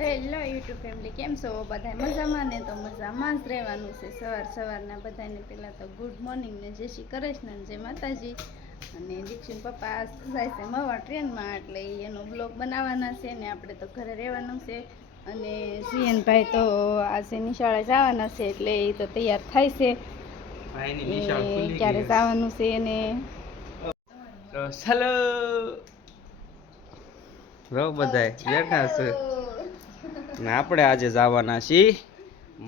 Hello YouTube family, કેમ છો બધા? મજામાં ને? તો મજામાં જ રહેવાનું છે. સવારના બધાને પહેલાં તો ગુડ મોર્નિંગ ને જય શ્રી કૃષ્ણ, જય માતાજી. અને દીક્ષિત પપ્પા આજ જાય છે મવા ટ્રેનમાં, એટલે એનો બ્લોગ બનાવવાના છે ને આપણે તો ઘરે રહેવાનું છે. અને જીયનભાઈ તો આજે નિશાળે જવાના છે, એટલે એ તો તૈયાર થાય છે. ક્યારે જવાનું છે એને ચાલો બધાય બેઠા છે ને આપણે આજે જવાના છીએ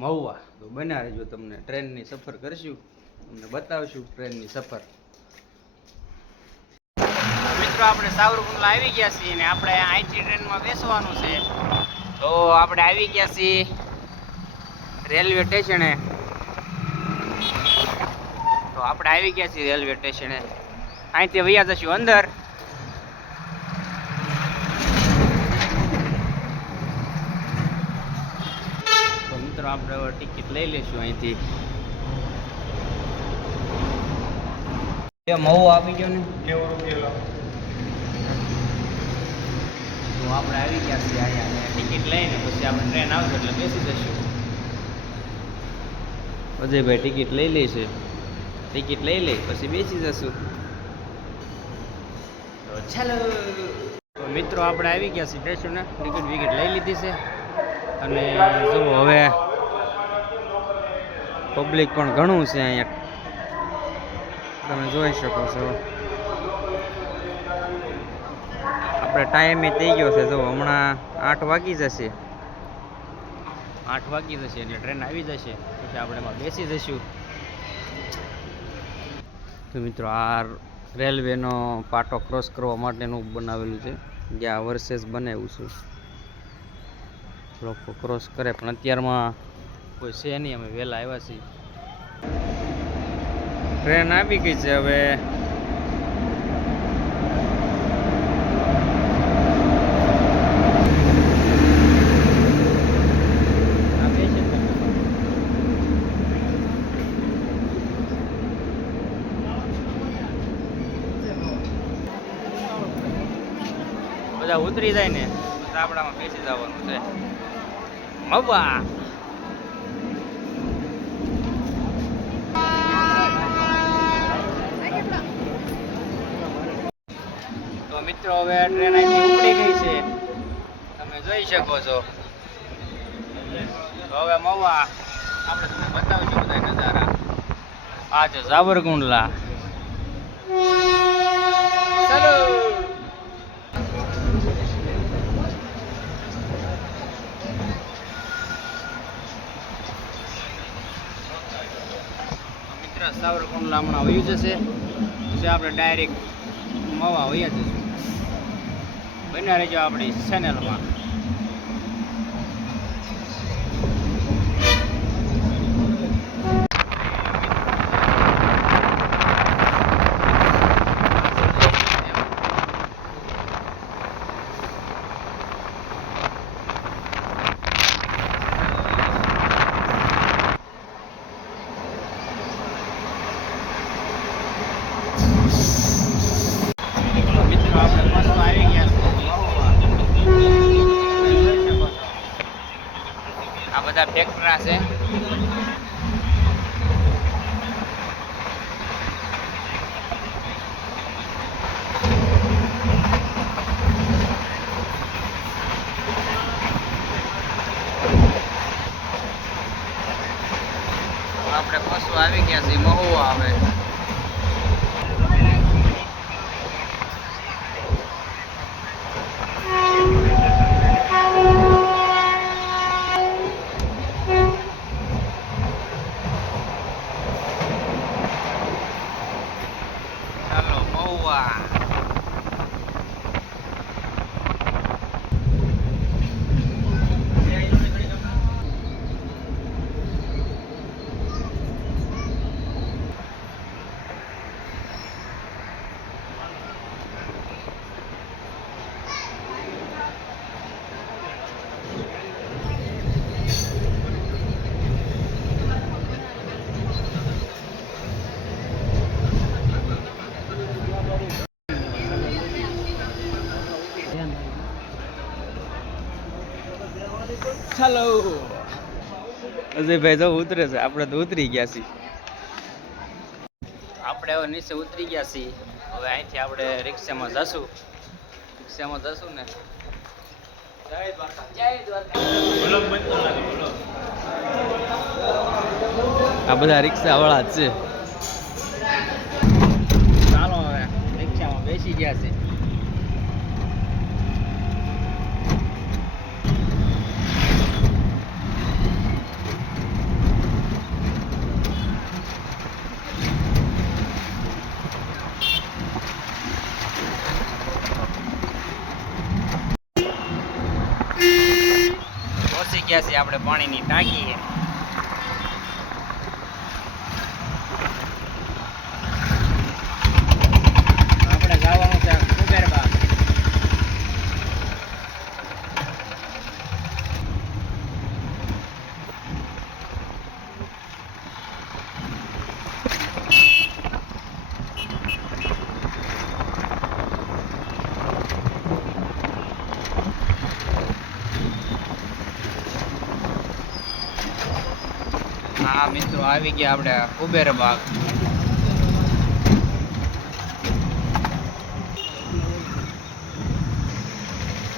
મહુવા. તો બના રહેજો, તમને ટ્રેનની સફર કરશું, તમને બતાવશું ટ્રેનની સફર. મિત્રો આપણે સાવરકુંડલા આવી ગયા છીએ ને આપણે અહીંથી ટ્રેનમાં બેસવાનું છે. તો આપણે આવી ગયા છીએ રેલવે સ્ટેશને. તો આપણે આવી ગયા છીએ રેલવે સ્ટેશને. અહીંથી વયા જશું અંદર. તો મિત્રો આપણે હવે ટિકિટ લઈ લઈશું અહીંથી. મહુ આવી ગયો ને કેવો રૂપિયો. તો આપણે આવી ગયા છીએ અહીંયા ટિકિટ લઈને પછી આપણે ટ્રેન આવશે એટલે બેસી જશું. અજયભાઈ ટિકિટ લઈ લઈશે, ટિકિટ લઈ લઈ પછી બેસી જશું. તો ચાલો. તો મિત્રો આપણે આવી ગયા છીએ સ્ટેશને, ટિકિટ વિકેટ લઈ લીધી છે. અને જુઓ હવે પબ્લિક પણ ઘણું છે અહીંયા, તમે જોઈ શકો છો. આપણે ટાઈમે થઈ ગયો છે, જો હમણાં 8 વાગી જશે. 8 વાગી જશે એટલે ટ્રેન આવી જશે, પછી આપણે એમાં બેસી જઈશું. તો મિત્રો આ રેલવેનો પાટો ક્રોસ કરવા માટેનું બનાવેલું છે, જ્યાં વર્ષે જ બનાવ્યું છે. લોકો ક્રોસ કરે, પણ અત્યારમાં કોઈ છે નહીં, અમે વહેલા આવ્યા છીએ. ટ્રેન આવી ગઈ છે હવે. બધા ઉતરી જાય ને પછી આપણામાં બેસી જવાનું છે. મવા તો મિત્રો હવે ટ્રેન અહીંથી ઉપડી ગઈ છે, તમે જોઈ શકો છો. તો હવે મવા આપણે તમને બતાવીશું બધા નજારા. આ છે સાવરકુંડલા. ચાલો. સાવરકુંડલા હમણાં વયું જશે, પછી આપણે ડાયરેક્ટ મવા વયા જશું. બન્યા રહેજો આપણી ચેનલમાં. આ બધા ફેક્ટરા છે. આપણે પશુ આવી ગયા છે મહુવા. આવે ચાલો અજયભાઈ જો ઉતરે છે, આપણે તો ઉતરી ગયા છીએ. આપણે હવે નીચે ઉતરી ગયા છીએ. હવે અહીંથી આપણે રિક્ષામાં જશું ને. જય દ્વારકા, જય દ્વારકા. આ બધા રિક્ષા વાળા જ છે. ચાલો હવે રિક્ષામાં બેસી ગયા છે. પહોંચી ગયા છે આપણે પાણીની ટાંકી. આપણે જવાનું છે કુબેરબાગ. હા મિત્રો, આવી ગયા આપણે કુબેરબાગ.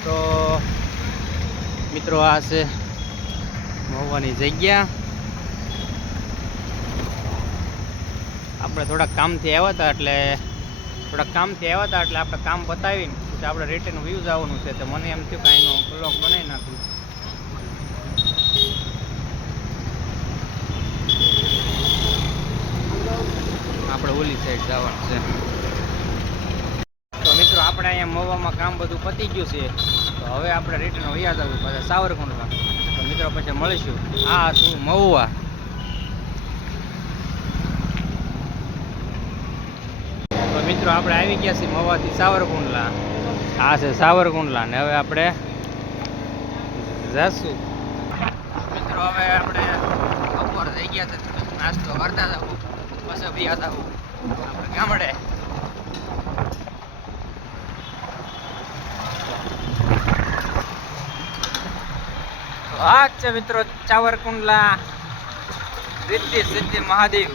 તો મિત્રો આ છે મહુવાની જગ્યા. આપણે થોડાક કામથી આવ્યા હતા એટલે આપણે કામ પતાવીને પછી આપણે રિટર્ન વ્યૂઝ આવવાનું છે. તો મને એમ થયું કે અહીંનો બ્લોગ બનાવી નાખ્યું. આપણે ઓલી સાઈડ જવાનું છે. તો મિત્રો આપણે અહીંયા મહુવામાં કામ બધું પતી ગયું છે. તો હવે આપણે રિટર્ન વયા જવું પાછા સાવરકુંડલા. તો મિત્રો પછી મળીશું. આ શું મહુવા. તો મિત્રો આપણે આવી ગયા છીએ મહુવાથી સાવરકુંડલા. આ છે સાવરકુંડલા ને હવે આપણે જશું. મિત્રો હવે આપણે બપોર થઈ ગયા છે, નાસ્તો કરતા હતા પછી બી હતા આપણે ગામડે. તો આ છે મિત્રો સાવરકુંડલા સિદ્ધિ સિદ્ધિ મહાદેવ.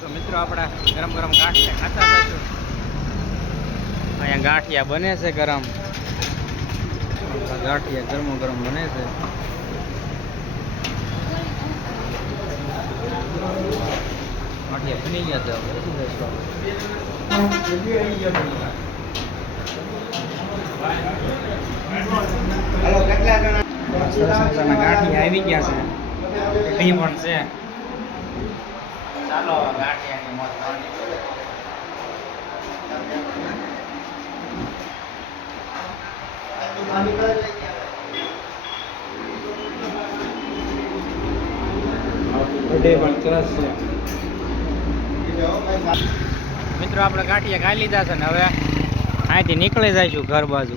તો મિત્રો આપણે ગરમ ગરમ ગાંઠિયા ખાતા જઈશું. અહીંયા ગાંઠિયા બને છે ગરમ. ગાંઠિયા ગરમ ગરમ બને છે. ગાંઠિયા બની ગયા છે. ગાંઠિયા આવી ગયા છે. અહીં પણ છે. ચાલો ગાંઠિયાની મોજ માણીએ. મિત્રો આપણે ગાંઠિયા ખાઈ લીધા છે ને હવે અહીંથી નીકળી જઈશું ઘર બાજુ.